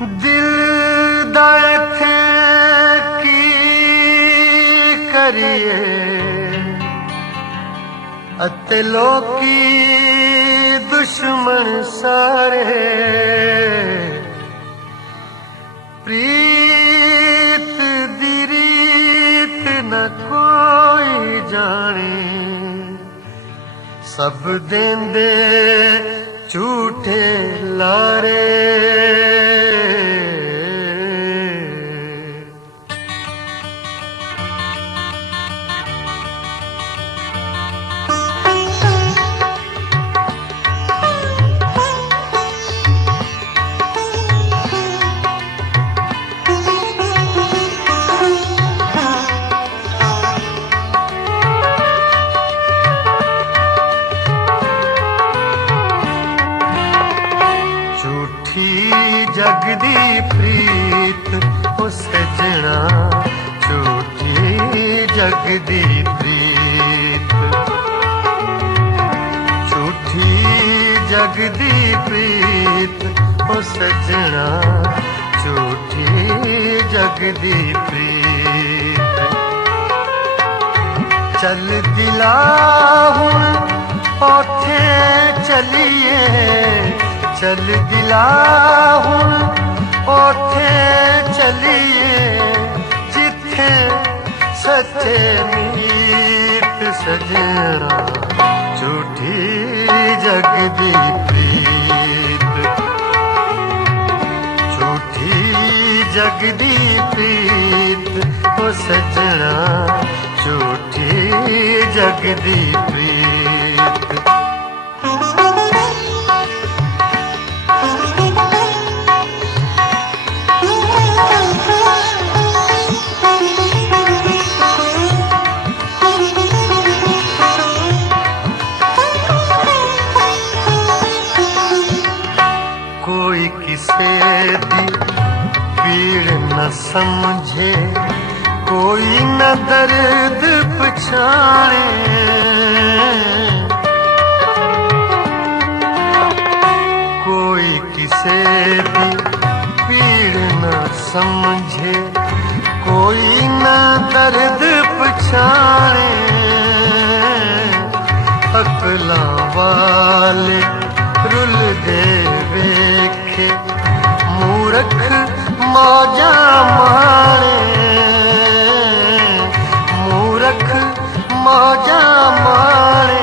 दिल दाए थे की करिए अते लोकी दुश्मन सारे प्रीत दी रीत न कोई जाने सब देंदे झूठे लारे जगदी प्रीत ओ सजना झूठी जगदी प्रीत झूठी जगदी प्रीत ओ सजना झूठी जगदी प्रीत चल दिला हुण ओथे चलिए चल दिला हुण ओथे चलिए जिथे सच्चे मीत सजना झूठी जगदी प्रीत झूठी जगदी प्रीत ओ सजना झूठी जगदी प्रीत कोई किसे दी पीड़ न समझे कोई न दर्द पछाणे कोई किसे दी पीड़ न समझे कोई न दर्द पछाणे अकला वाले रुल दे वेखे मूरख मौजा मारे मूरख मौजा मारे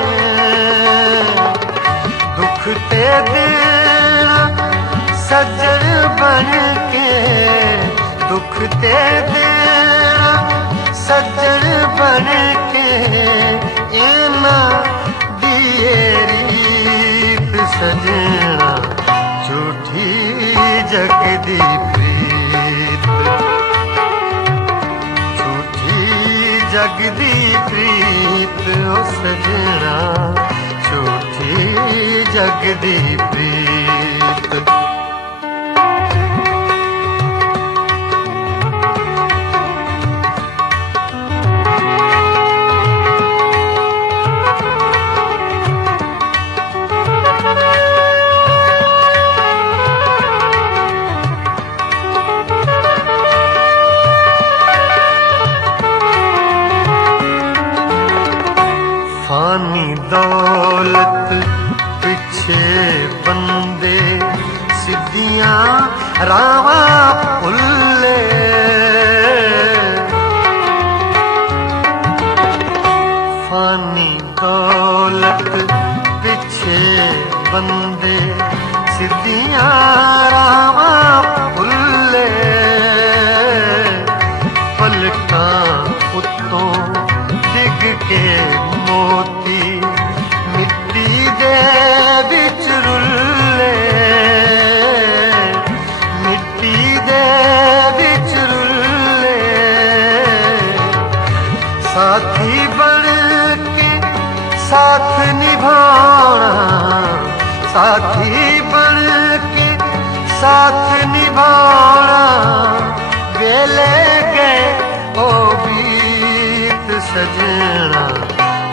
दुख ते देना सज्जन बन के दुख ते देना सज्जन बन के इना दिए सजना झूठी जगदी प्रीत झूठी जगदी प्रीत ओ सजना झूठी जगदी प्रीत फानी दौलत पिछे बंदे सिद्धियां रावा भुल्ले फानी दौलत पिछे बंदे सिद्धियां रावा भुल्ले पलकां उत्तों डिग के मोती मिट्टी दे बिच रुले मिट्टी दे बिच रुले साथी बन के साथ निभाना साथी बन के साथ निभाना वेले गए ओ बीत सजना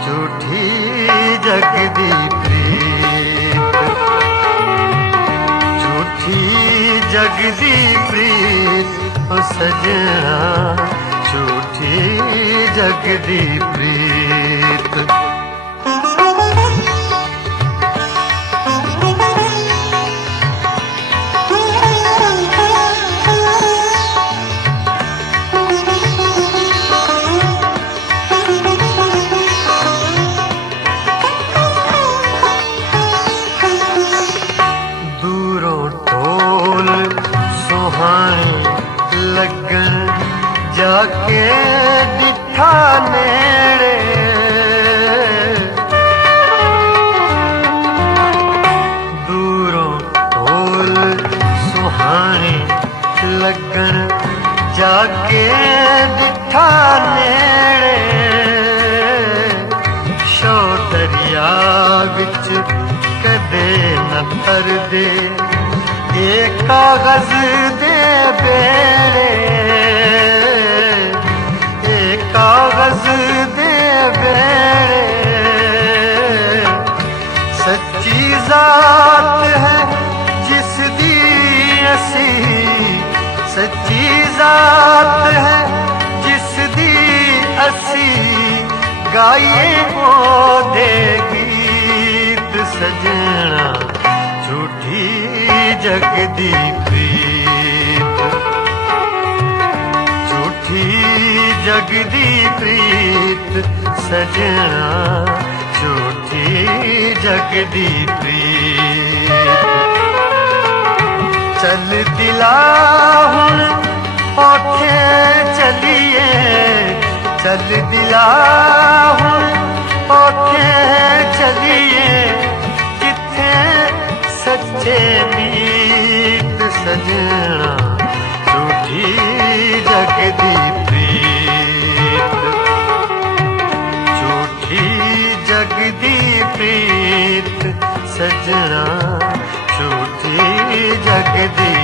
झूठी जगदी प्रीत झूठी जग दी प्रीत ओ सजना, झूठी जग दी प्रीत। लगन जाके डिठा नेड़े, दूरों ढोल सुहाने लगन जाके डिठा नेड़े, शो दरिया विच कदे न तरदे ये कागज दे बेड़े, ये कागज दे बेड़े। सच्ची जात है जिस दी असी, सच्ची जात है जिस दी असी, गाइए ओ दे गीत सजना, झूठी जग दी प्रीत, झूठी जग दी प्रीत सजना, झूठी जग दी प्रीत। चल दिला हुण ओथे चलिए, चल दिला हुण ओथे चलिए, सच्चे मीत सजना, झूठी जग दी प्रीत, झूठी जग दी प्रीत सजना, झूठी जग दी